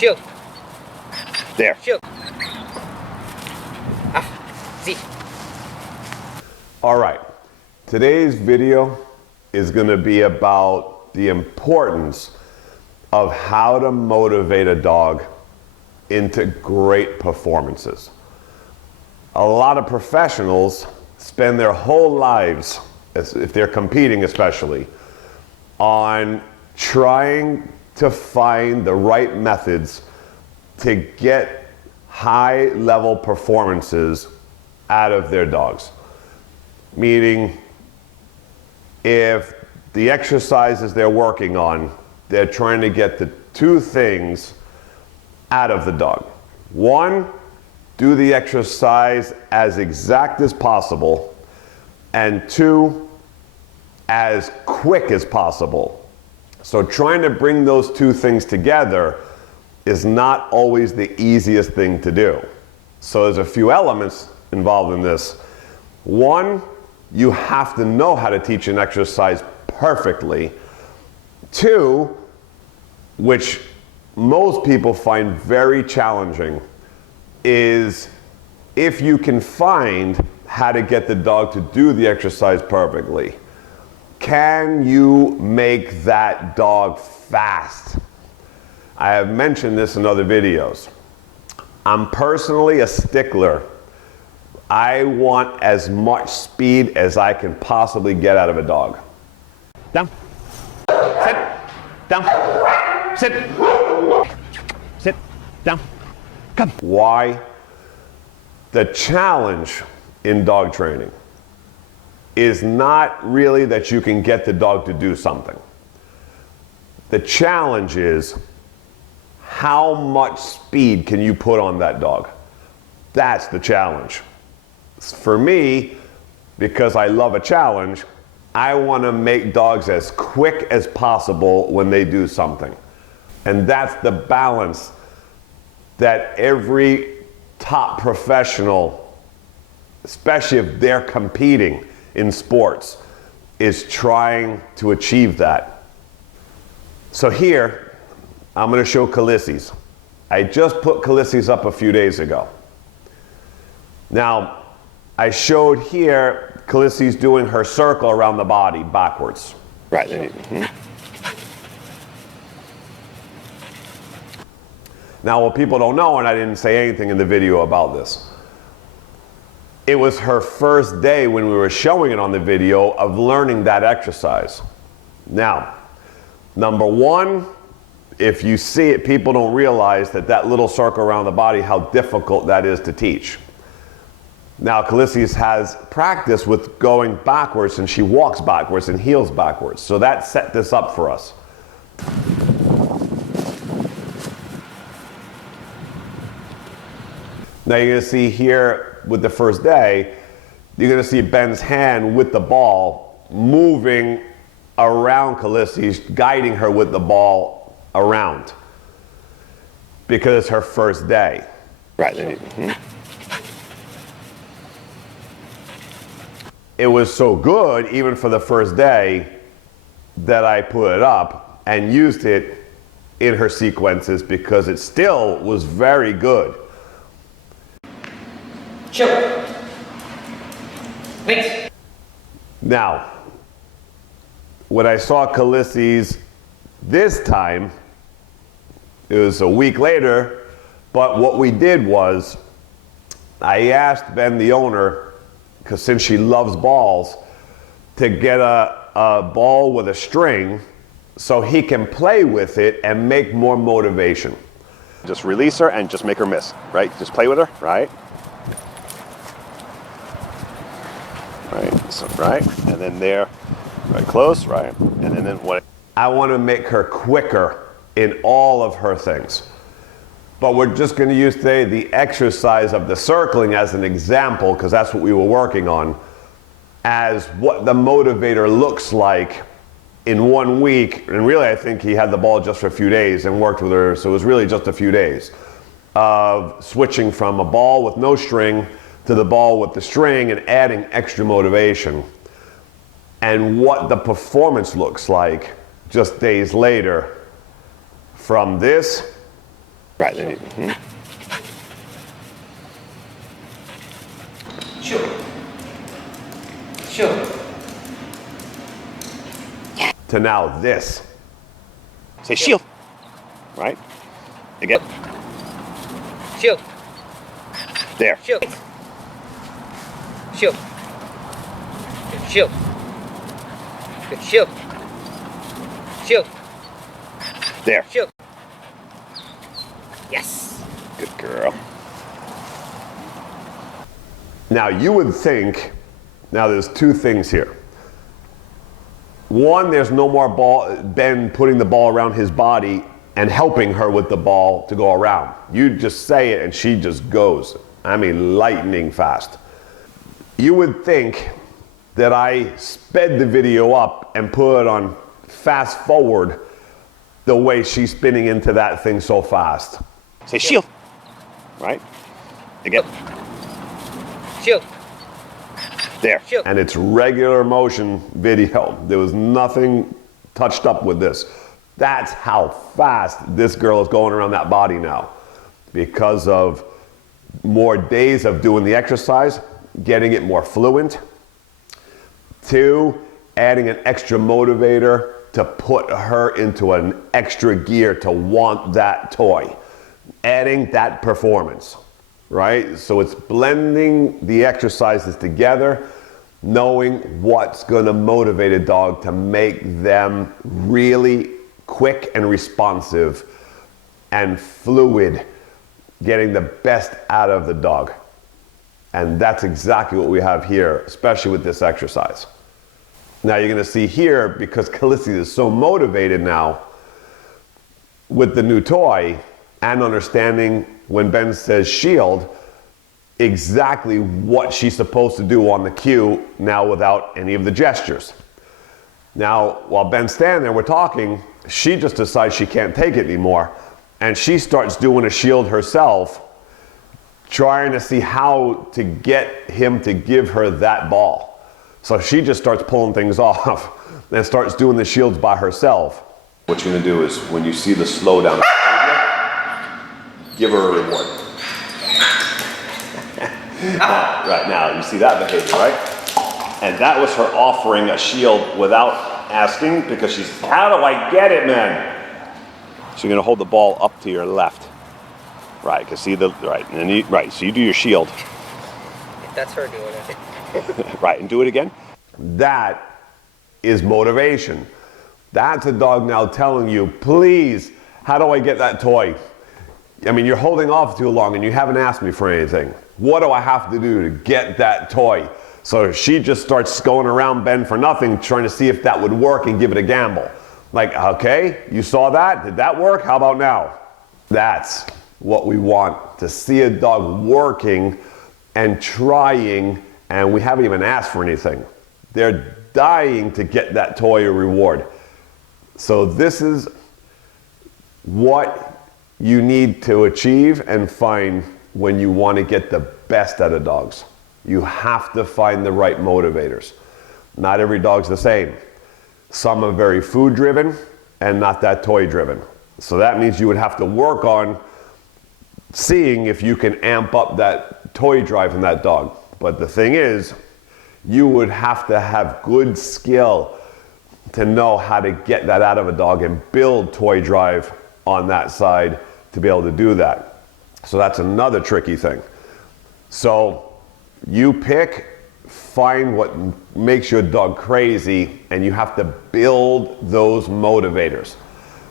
Shield. There. Shield. See. All right. Today's video is going to be about the importance of how to motivate a dog into great performances. A lot of professionals spend their whole lives, if they're competing especially, on trying to find the right methods to get high-level performances out of their dogs. Meaning, if the exercises they're working on, they're trying to get the two things out of the dog. One, do the exercise as exact as possible, and two, as quick as possible. So trying to bring those two things together is not always the easiest thing to do. So there's a few elements involved in this. One, you have to know how to teach an exercise perfectly. Two, which most people find very challenging, is if you can find how to get the dog to do the exercise perfectly, can you make that dog fast? I have mentioned this in other videos. I'm personally a stickler. I want as much speed as I can possibly get out of a dog. Down. Sit. Down. Sit. Sit. Down. Come. Why? The challenge in dog training is not really that you can get the dog to do something. The challenge is how much speed can you put on that dog? That's the challenge. For me, because I love a challenge, I want to make dogs as quick as possible when they do something. And that's the balance that every top professional, especially if they're competing in sports, is trying to achieve that. So here, I'm going to show Khaleesi's. I just put Khaleesi's up a few days ago. Now, I showed here Khaleesi's doing her circle around the body backwards. Right. Mm-hmm. Now, what people don't know, and I didn't say anything in the video about this, it was her first day when we were showing it on the video of learning that exercise. Now, number one, if you see it, people don't realize that little circle around the body, how difficult that is to teach. Now, Khaleesi's has practice with going backwards, and she walks backwards and heels backwards. So that set this up for us. Now you're going to see here with the first day, you're going to see Ben's hand with the ball moving around Khaleesi's, guiding her with the ball around, because it's her first day. Right. Mm-hmm. It was so good, even for the first day, that I put it up and used it in her sequences because it still was very good. Shield. Wait. Now, when I saw Khaleesi's this time, it was a week later, but what we did was, I asked Ben, the owner, because since she loves balls, to get a ball with a string so he can play with it and make more motivation. Just release her and just make her miss, right? Just play with her, right? Right, so, right, and then there, right, close, right, and then what? I want to make her quicker in all of her things. But we're just going to use today the exercise of the circling as an example, because that's what we were working on, as what the motivator looks like in 1 week. And really, I think he had the ball just for a few days and worked with her, so it was really just a few days of switching from a ball with no string to the ball with the string and adding extra motivation. And what the performance looks like just days later from this Right. Sure. To now this. Say shield. Right. Again. Shield. There. Shield. Shield. Good shield. Good shield. Shield. There. Shield. Yes. Good girl. Now you would think, now there's two things here. One, there's no more Ben putting the ball around his body and helping her with the ball to go around. You just say it and she just goes. I mean, lightning fast. You would think that I sped the video up and put it on fast forward the way she's spinning into that thing so fast. Say shield. Right. Again. Shield. There. Shield. And it's regular motion video. There was nothing touched up with this. That's how fast this girl is going around that body now. Because of more days of doing the exercise, getting it more fluent. 2, adding an extra motivator to put her into an extra gear to want that toy. Adding that performance, right? So it's blending the exercises together, knowing what's gonna motivate a dog to make them really quick and responsive and fluid, getting the best out of the dog. And that's exactly what we have here, especially with this exercise. Now you're gonna see here, because Khaleesi is so motivated now with the new toy and understanding when Ben says shield, exactly what she's supposed to do on the cue now without any of the gestures. Now, while Ben's standing there, we're talking, she just decides she can't take it anymore. And she starts doing a shield herself, trying to see how to get him to give her that ball. So she just starts pulling things off and starts doing the shields by herself. What you're gonna do is, when you see the slowdown, give her a reward. Right now, you see that behavior, right? And that was her offering a shield without asking, because she's, how do I get it, man? So you're gonna hold the ball up to your left. Right, cause see the, right, and then you, right, so you do your shield. That's her doing it. Right, and do it again. That is motivation. That's a dog now telling you, please, how do I get that toy? I mean, you're holding off too long and you haven't asked me for anything. What do I have to do to get that toy? So she just starts going around Ben for nothing, trying to see if that would work and give it a gamble. Like, okay, you saw that? Did that work? How about now? That's what we want, to see a dog working and trying, and we haven't even asked for anything. They're dying to get that toy or reward. So this is what you need to achieve and find when you want to get the best out of dogs. You have to find the right motivators. Not every dog's the same. Some are very food driven and not that toy driven. So that means you would have to work on seeing if you can amp up that toy drive in that dog. But the thing is, you would have to have good skill to know how to get that out of a dog and build toy drive on that side to be able to do that. So that's another tricky thing. So you pick, find what makes your dog crazy, and you have to build those motivators.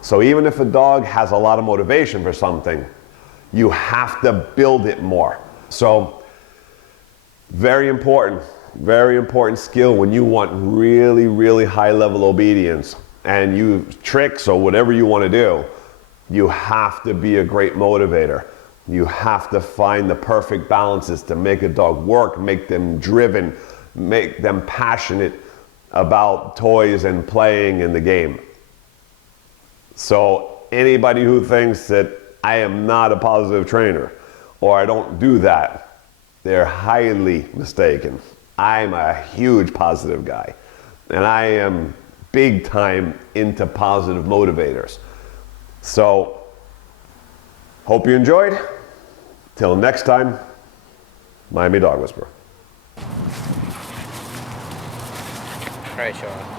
So even if a dog has a lot of motivation for something, you have to build it more. So very important skill when you want really, really high level obedience and you tricks or whatever you want to do. You have to be a great motivator. You have to find the perfect balances to make a dog work, make them driven, make them passionate about toys and playing in the game. So anybody who thinks that I am not a positive trainer or I don't do that, they're highly mistaken. I'm a huge positive guy, and I am big time into positive motivators. So Hope you enjoyed. Till next time, Miami Dog Whisperer. All right, Sean.